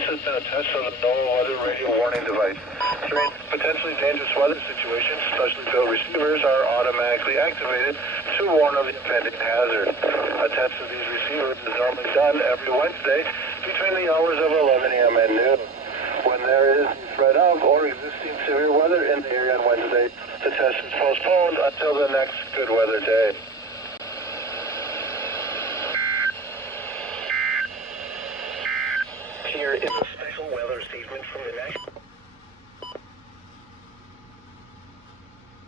This has been a test of the NOAA weather radio warning device. During potentially dangerous weather situations, specially built receivers are automatically activated to warn of the impending hazard. A test of these receivers is normally done every Wednesday between the hours of 11 a.m. and noon. When there is a threat of or existing severe weather in the area on Wednesday, the test is postponed until the next good weather day. Here is a special weather statement from the National